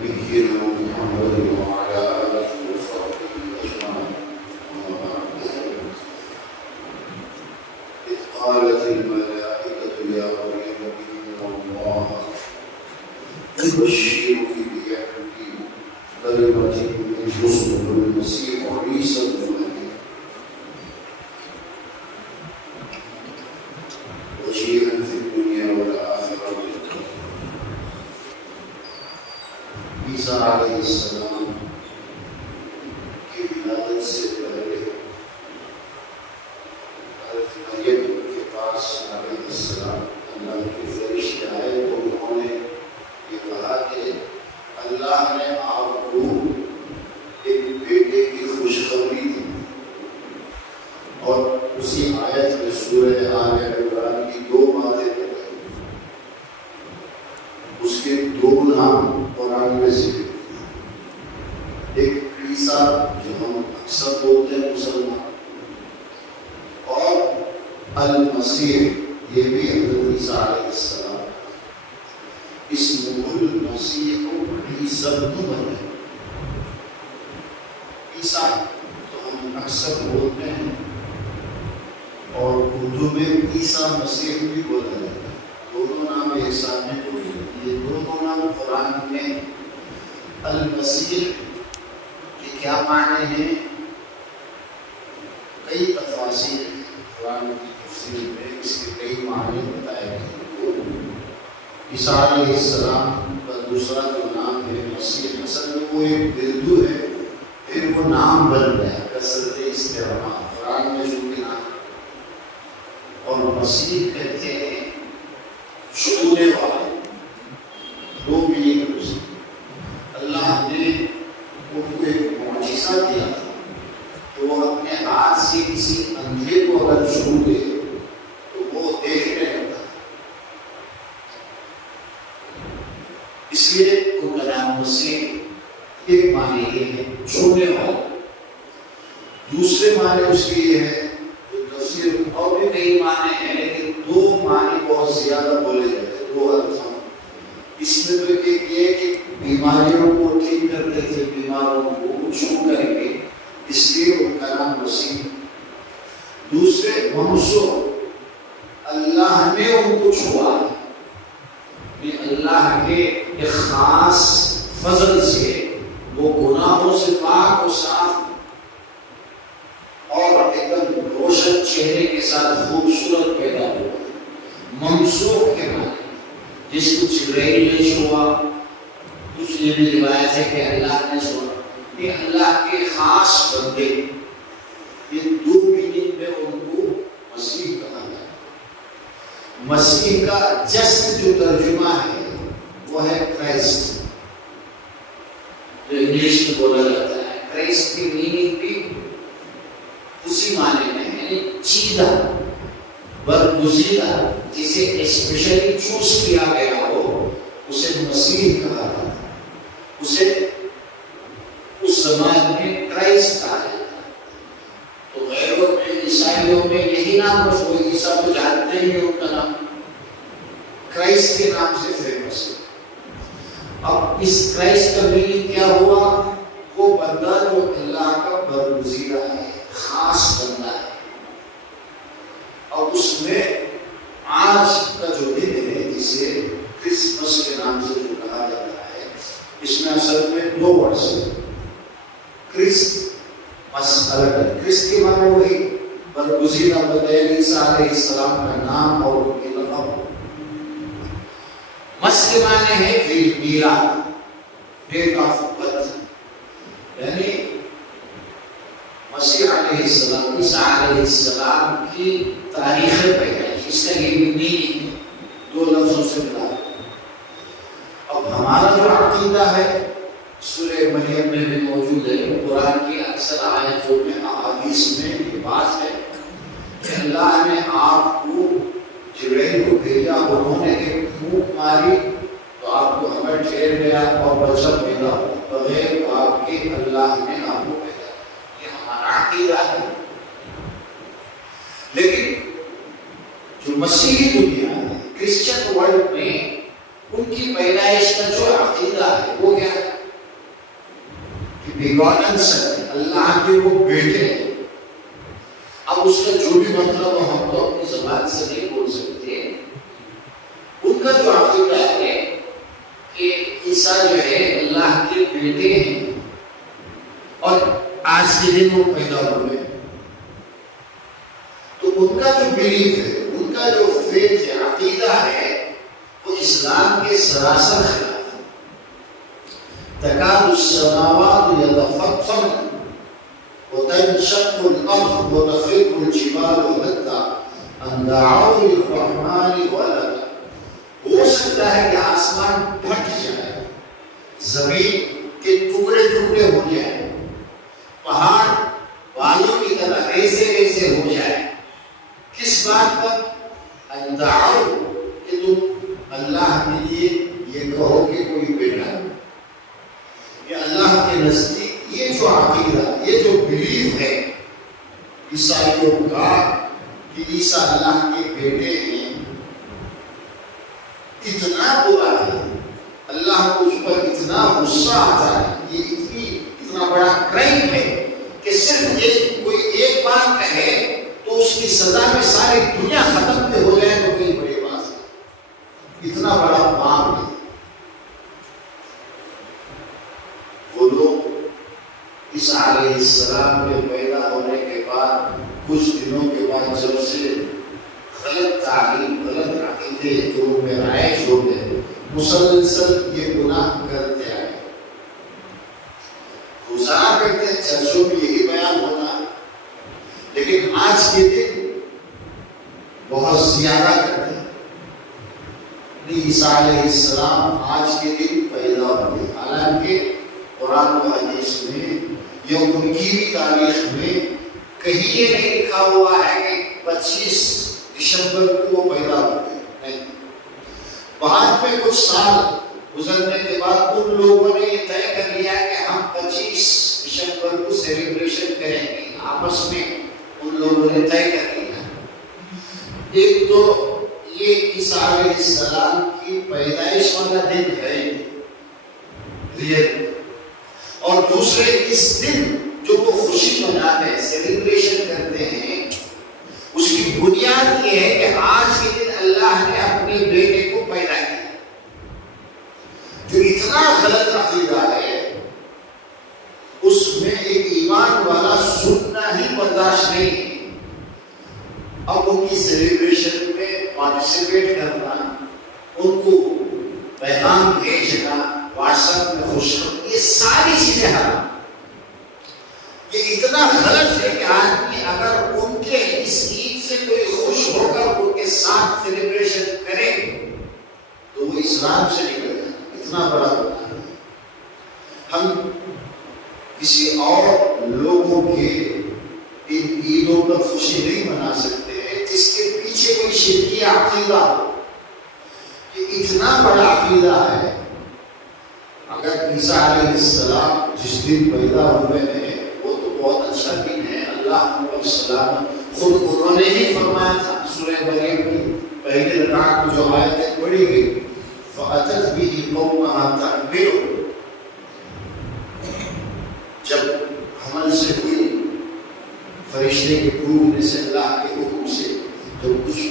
نبينا محمد وعلى آله وصحبه أجمعين. أما بعد، إذ قالت الملائكة يا مريم إن الله يبشرك بيحيى كلمة منه اسمه المسيح عيسى ابن مريم وجيها في الدنيا والآخرة. عیسیٰ علیہ السلام کی ولادت سے پہلے حضرت مریم کے پاس علیہ السلام اللہ کے فرشتے آئے تو انہوں نے یہ کہا کہ اللہ نے آپ کو ایک بیٹے کی خوشخبری دی، اور اسی آیت میں سورہ آل عمران کی دو باتیں بتائی. اس کے دو نام قرآن میں ذکر، ایک عیسیٰ جو ہم اکثر بولتے ہیں مسلمان، اور المسیح یہ بھی حضرت عیسیٰ علیہ السلام. اسمہ المسیح عیسیٰ ابن مریم. عیسیٰ تو ہم اکثر بولتے ہیں اور اردو میں عیسیٰ مسیح بھی بولا جاتا ہے. دونوں نام ایک ساتھ میں بولے. یہ دونوں نام قرآن میں المسیح کے کیا معنی ہیں؟ کئی تفاسیر ہیں قرآن کی تفسیر میں، اس کے کئی معنی بتائے گئے. عیسیٰ علیہ السلام کا دوسرا جو نام ہے مسیح، اصل میں وہ ایک بردو ہے، پھر وہ نام بن گیا کثرت استعمال قرآن میں جو بھی نام. اور مسیح کہتے ہیں چھونے والے. دو میننگ ہے. اللہ نے ان کو ایک معجزہ دیا تھا کہ وہ اپنے ہاتھ سے کسی اندھے کو اگر چھو دے تو وہ دیکھنے لگتا. اس لیے ان کا نام مسیح ایک معنی یہ ہے چھونے والا. دوسرے معنی اس کے یہ ہے، تفسیر اور بھی کئی معنی ہیں لیکن دو معنی بہت زیادہ بولے جاتے ہیں، دو ارتھ. اس میں تو ایک یہ کہ بیماریوں کو ٹھیک کرتے تھے، بیماروں کو چھو کر کے، اس لیے ان کا نام مسیح. دوسرے منصور، اللہ نے ان کو چھوا. یہ اللہ کے ایک خاص فضل سے وہ گناہوں سے پاک و صاف اور ایک دم روشن چہرے کے ساتھ خوبصورت پیدا ہوا. منصور کے معنی جس کو جبرائیل نے چھوا، کچھ یہ بھی روایت ہے کہ اللہ نے چھوا. یہ اللہ کے خاص بندے. یہ دو میننگ میں ان کو مسیح کہا جاتا ہے. مسیح کا جسٹ جو ترجمہ ہے وہ ہے کرائسٹ، جو انگلش میں بولا جاتا ہے. کرائسٹ کی میننگ بھی اسی معنی میں ہے، یعنی چیدہ، برگزیدہ، جسے اسپیشلی چوز کیا گیا ہو اسے مسیح کہا جاتا ہے. اسے اس زمانے میں کرائسٹ کہا جاتا ہے. تو غیروں میں، عیسائیوں میں یہی نام مشہور. عیسیٰ کو جانتے ہی ان کا نام کرائسٹ کے نام سے فیمس ہے. اب اس کرائسٹ کا میننگ کیا ہوا؟ وہ بندہ جو اللہ کا برگزیدہ ہے، خاص بندہ ہے. اور اس میں آج کا جو دن ہے جسے کرسمس کے نام سے جو کہا جاتا ہے، اس میں اصل میں دو ورڈز ہیں. کرسمس الگ ہے. کرس کے معنی وہی برگزیدہ بندہ عیسیٰ علیہ السلام کا نام اور ان کی لقب. مس کے معنی ہے میلاد، ڈیٹ آف برتھ، یعنی مسیح علیہ السلام، عیسیٰ علیہ السلام کی تاریخ پیدائش. اس کا یہ میننگ دو لفظوں سے ملا ہے. اب ہمارا جو عقیدہ ہے سورہ مریم میں بھی موجود ہے. قرآن کی اکثر آیتوں میں، احادیث میں یہ بات ہے کہ اللہ نے آپ کو جبرائیل کو بھیجا، انہوں نے ایک پھونک ماری تو آپ کو حمل ٹھہر گیا اور بچہ پیدا ہوا. بغیر آپ کے اللہ نے آپ کو پیدا. یہ ہمارا عقیدہ ہے. لیکن جو مسیحی دنیا ہے، کرسچن ورلڈ میں، ان کی پیدائش کا جو عقیدہ ہے وہ کیا ہے؟ begotten son, اللہ کے وہ بیٹے ہیں. اب اس کا جو بھی مطلب ہو ہم تو اپنی زبان سے نہیں بول سکتے. ان کا جو عقیدہ ہے کہ عیسیٰ جو ہے اللہ کے بیٹے ہیں اور آج کے دن وہ پیدا ہوئے. تو ان کا جو بلیف ہے، ان کا جو فیتھ ہے، عقیدہ ہے، وہ اسلام کے سراسر خلاف ہے. تکاد السماوات یتفطرن وتنشق الارض وتخر الجبال هدا ان دعوا للرحمن ولدا. ہو سکتا ہے کہ آسمان پھٹ جائے، زمین کے ٹکڑے ٹکڑے ہو جائے، پہاڑ بالوں کی طرح ریزے ریزے ہو جائے. کس بات پر؟ ان دعوا، کہ تم اللہ کے لیے یہ کہو کہ کوئی بیٹا ہے. یہ اللہ کے نزدیک یہ جو عقیدہ، یہ جو بلیف ہے عیسائیوں کا کہ عیسیٰ اللہ کے بیٹے ہیں، اتنا برا ہے. اللہ کو اس پر اتنا غصہ آتا ہے. یہ اتنا بڑا کرائم ہے کہ صرف کوئی ایک بات کہے تو اس کی سزا میں ساری دنیا ختم پہ ہو جائے تو کوئی بڑی بات ہے. اتنا بڑا پاپ ہے. وہ لوگ عیسیٰ علیہ السلام کے پیدا ہونے کے بعد کچھ دنوں کے بعد جب سے غلط تعلیم، غلط عقیدے جو میں رائج ہو گئے، مسلسل یہ گناہ کرتے آئے. گزارا کرتے ہیں، چرچوں میں یہی بیان ہوتا، لیکن آج کے دن بہت زیادہ کرتے ہیں. عیسیٰ علیہ السلام آج کے دن پیدا ہوئے، حالانکہ قرآن و حدیث میں یا ان کی بھی تاریخ میں کہیں یہ نہیں لکھا ہوا ہے کہ 25 دسمبر کو وہ پیدا ہوئے. نہیں، بعد میں کچھ سال گزرنے کے بعد ان لوگوں نے یہ طے کر لیا کہ ہم 25 دسمبر کو سیلیبریشن کریں گے. آپس میں ان لوگوں نے طے کر لیا. ایک تو یہ عیسیٰ علیہ السلام کی پیدائش والا دن ہے ریئل، اور دوسرے اس دن جو وہ خوشی مناتے ہیں، سیلیبریشن کرتے ہیں، اس کی بنیاد یہ ہے کہ آج کے دن اللہ نے اپنے بیٹے کو پیدا کیا. جو اتنا غلط عقیدہ ہے اس میں ایک ایمان والا سننا ہی برداشت نہیں ہے. اب ان کی سیلیبریشن میں پارٹیسپیٹ کرنا، ان کو پیغام بھیجنا، واٹس ایپ میں خوش کرنا، یہ ساری چیزیں حرام. یہ اتنا غلط ہے کہ آدمی اگر ان کے اس عید سے کوئی خوش ہو کر ان کے ساتھ سیلیبریشن کرے تو وہ اسلام سے نکل جائے. اتنا بڑا گناہ ہے. ہم کسی اور لوگوں کے ان عیدوں پر خوشی نہیں منا سکتے ہیں جس کے پیچھے کوئی شرکی عقیدہ ہو. یہ اتنا بڑا عقیدہ ہے. اگر عیسیٰ علیہ السلام جس دن پیدا ہوئے ہیں وہ تو بہت اچھا دن ہے. اللہ علیہ السلام خود انہوں نے ہی فرمایا تھا سورہ مریم کی پہلی رکعت میں جو آیتیں پڑھی گئی، فَأَتَتْ بِهِ قَوْمَهَا تَحْمِلُهُ، جب حمل سے ہوئی فرشتے کے پھولنے سے، اللہ کے حکم سے جب کچھ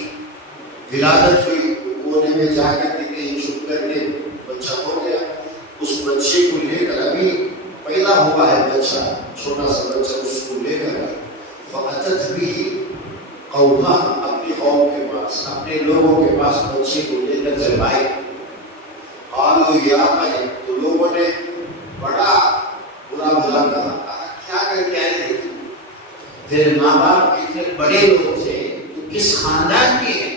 ولادت ہوئی، کونے میں جا کر کے کہیں چھپ کر کے بچہ ہو گیا. اس بچے کو لے کر، ابھی پیدا ہوا ہے بچہ، چھوٹا سا بچہ، اس کو لے کر فَأَتَتْ بِهِ قَوْمَهَا، اپنی قوم کے پاس، اپنے لوگوں کے پاس بچے کو لے کر جب آئے. قَالُوا يَا مَرْيَمُ، تو لوگوں نے بڑا برا بھلا کہا، کیا کر کے آئے تھے؟ تیرے ماں باپ اتنے بڑے لوگ تھے، تو کس خاندان کی ہے؟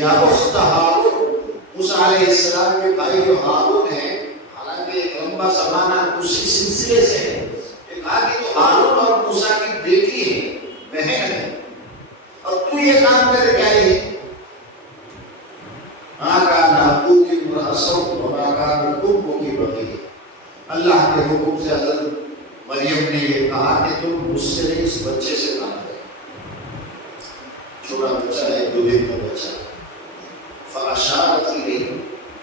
یا اخت ہارون، موسیٰ علیہ السلام کے بھائی جو ہارون ہے، حالانکہ ایک لمبا زمانہ اسی سلسلے سے ہے، ایک آگے تو ہارون اور موسیٰ کی بیٹی ہے، بہن ہے، اور تو یہ کام کر کے آئی ہے. اللہ کے حکم سے حضرت مریم نے یہ کہا کہ تم مجھ سے نہیں، اس بچے سے کام کرے. چھوٹا بچہ ہے، 2 دن کا بچہ. فَأَشَارَتْ إِلَيْهِ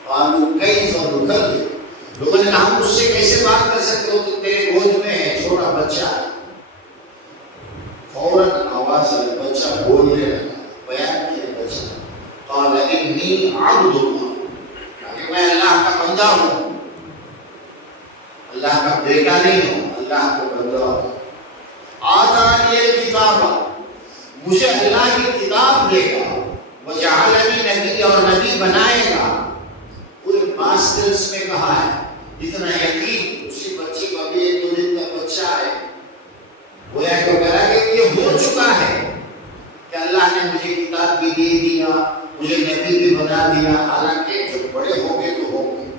قَالُوا كَيْفَ نُكَلِّمُ، لوگوں نے کہا ہم اس سے کیسے بات کر سکتے ہو، تو تیرے گود میں ہے، اللہ کا بیٹا نہیں ہوں، اللہ کا بندہ ہوں۔ آتانی الکتاب، مجھے اللہ کی کتاب دے گا، وجعلنی نبی، اور نبی بنائے گا۔ پورے پاسٹ ٹینس میں کہا ہے، اتنا یقین اسی بچے کا بھی 1-2 دن کا بچہ ہے، وہ یہ کہہ رہا ہے کہ یہ ہو چکا ہے کہ اللہ نے مجھے کتاب بھی دے دیا، مجھے نبی بھی بنا دیا، حالانکہ جب بڑے ہو گئے تو ہو گئے۔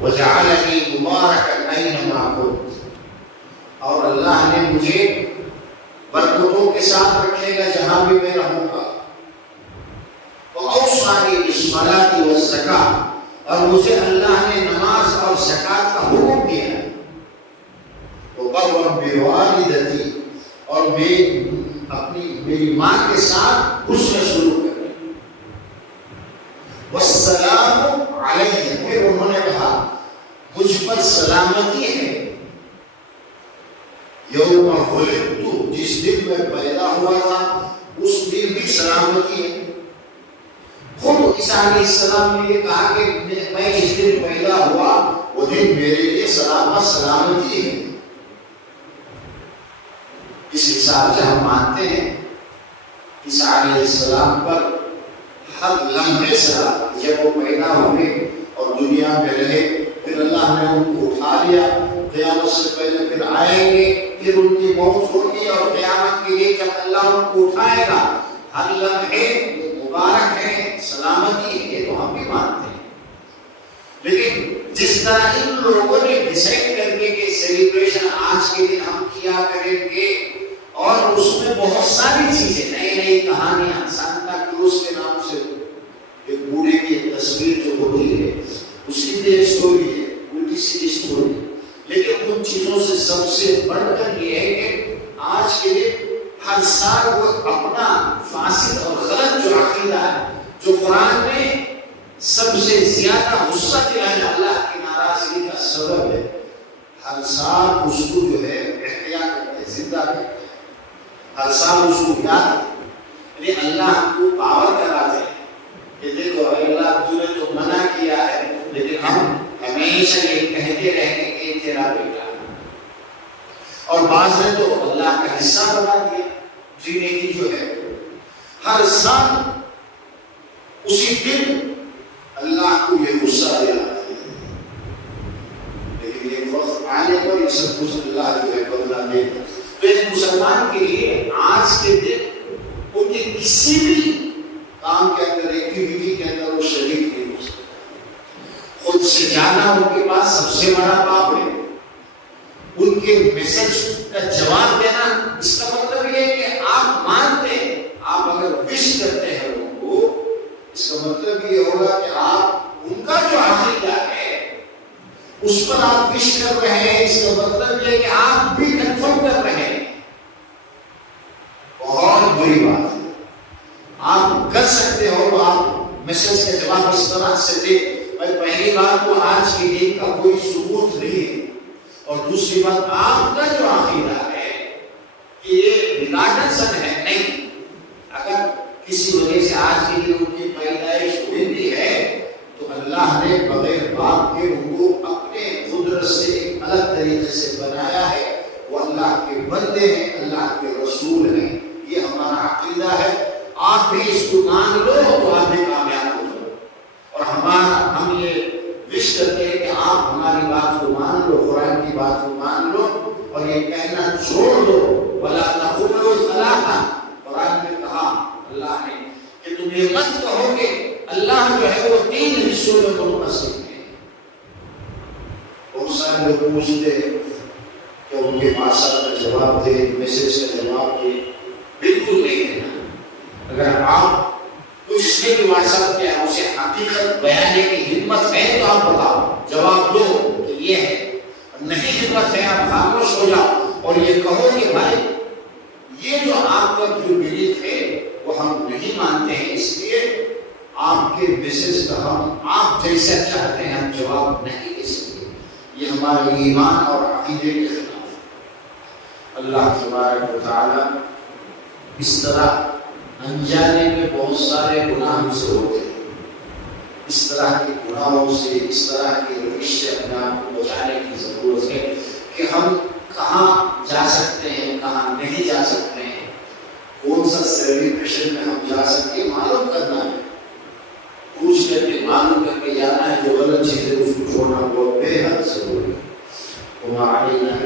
وجعلنی مبارکا اینما کنت، اور اللہ نے مجھے برکتوں کے ساتھ رکھے گا جہاں بھی میں رہوں گا۔ وَأَوْصَانِي بِالصَّلَاةِ وَالزَّكَاةِ، اور مجھے اللہ نے نماز اور زکوٰۃ کا حکم دیا ہے۔ وَبَرًّا بِوَالِدَتِي، اور میری ماں کے ساتھ حسن سلوک کریں۔ وَالسَّلَامُ عَلَيَّ، پھر انہوں نے کہا مجھ پر سلامتی ہے، یوم ولدت، جس دن میں پیدا ہوا تھا اس دن بھی سلامتی ہے۔ خود عیسیٰ علیہ السلام نے یہ کہا کہ میں جس دن پیدا ہوا وہ دن میرے لیے سلامت سلامتی ہے۔ اس حساب سے ہم مانتے ہیں عیسیٰ علیہ السلام پر ہر لمحے سلامت، جب وہ پیدا ہوئے اور دنیا میں رہے، پھر اللہ نے ان کو اٹھا لیا، قیامت سے پہلے پھر آئیں گے، پھر ان کی موت ہوگی، اور قیامت کے لیے جب اللہ ان کو اٹھائے گا، ہر لمحے مبارک ہے، سلامتی ہے، یہ تو ہم بھی مانتے ہیں۔ لیکن جس طرح ان لوگوں نے ڈیسائیڈ کر کے کہ سیلیبریشن آج کے دن ہم کیا کریں گے، اور اس میں بہت ساری چیزیں، نئی نئی کہانیاں، سانتا کلوز کے نام سے ایک بوڑھے کی تصویر جو ہوتی ہے، اسی دے اسٹوری ہے، الٹی سیدھی اسٹوری، لیکن ان چیزوں سے سب سے بڑھ کر یہ ہے کہ آج کے دن ہر سال وہ اپنا فاسد اور غلط جو عقیدہ ہے، جو قرآن میں سب سے زیادہ غصہ دلانے اللہ کی ناراضگی کا سبب ہے، ہر سال اس کو جو ہے احیا کرتے ہیں، زندہ کرتے ہیں، ہر سال اس کو یاد، یعنی اللہ کو پاور کراتے ہیں کہ دیکھو اللہ تو نے تو منع کیا ہے، لیکن ہم ہمیشہ یہ کہتے رہیں کہ تیرا بیٹا، اور بعض نے تو اللہ کا حصہ بنا دیا جینے کی جو ہے، ہر سال اسی دن اللہ کو یہ غصہ دلاتے ہیں، لیکن یہ وقت آنے پر یہ سب کچھ اللہ جو ہے بدلا دے گا۔ تو ایک مسلمان کے لیے آج کے دن ان کے کسی بھی کام کے اندر، ایکٹیویٹی کے اندر وہ شریک نہیں ہو سکتا۔ خود سے جانا ان کے پاس سب سے بڑا پاپ ہے، ان کے میسج کا جواب دینا، اس کا مطلب یہ ہے کہ آپ مانتے ہیں، آپ اگر وش کرتے ہیں لوگوں کو، اس کا مطلب یہ ہوگا کہ آپ ان کا جو عقیدہ ہے اس پر آپ وش کر رہے ہیں، اس کا مطلب یہ ہے کہ آپ بھی کنفرم کر رہے ہیں۔ بہت بری بات ہے، آپ کر سکتے ہو تو آپ میسج کا جواب اس طرح سے دیں۔ پہلی بات تو آج کے دن کا کوئی ثبوت نہیں ہے، اور دوسری بات آپ کا جو عقیدہ ہے کہ یہ بگاڑن سن ہے، نہیں، اگر کسی وجہ سے آج کے دن ان کی پیدائش ہوئی بھی ہے تو اللہ نے بغیر باپ کے ان کو اپنے قدرت سے ایک الگ طریقے سے بنایا ہے، وہ اللہ کے بندے ہیں، اللہ کے رسول ہیں، یہ ہمارا عقیدہ ہے۔ آپ بھی اس کو مان لو تو آپ بھی کامیاب ہو جاؤ، اور ہم یہ وش کرتے ہیں کہ آپ ہماری بات کو مان لو، قرآن کی بات کو مان لو، اور یہ کہنا چھوڑ دو وَلَا تَقُولُوا ثَلَاثًا، قرآن میں کہا اللہ نے کہ تم یہ مت کہو کہ اللہ جو ہے وہ 3 حصوں میں منقسم ہے۔ بہت سارے لوگ پوچھتے ہیں کہ ان کے واٹسپ کا جواب دے، میسج کا جواب دے، بالکل نہیں دینا۔ اگر آپ کچھ اس نے بھی واٹسپ کیا ہے، اسے حقیقت بیانے کی ہمت ہے تو آپ بتاؤ، جواب دو کہ یہ ہے، نہیں ہمت ہے آپ خاموش ہو جاؤ اور یہ کہو کہ بھائی یہ جو آپ کا جو بلیف ہے وہ ہم نہیں مانتے ہیں، اس لیے آپ کے میسج کا ہم آپ جیسا چاہتے ہیں ہم جواب نہیں دے سکتے، یہ ہمارے ایمان اور عقیدے کے خلاف ہے۔ اللہ تبارک و تعالی اس طرح انجانے میں بہت سارے گناہ ہم سے ہوتے ہیں، اس طرح کے گناہوں سے، اس طرح کے روش سے اپنے آپ کو بچانے کی ضرورت ہے کہ ہم کہاں جا سکتے ہیں، کہاں نہیں جا سکتے ہیں، کون سا سیلیبریشن میں ہم جا سکتے ہیں، معلوم کرنا ہے، پوچھ کر کے معلوم کر کے جانا ہے. جو غلط چیز ہے اس کو چھوڑنا بہت بے حد ضروری ہے. وما علینا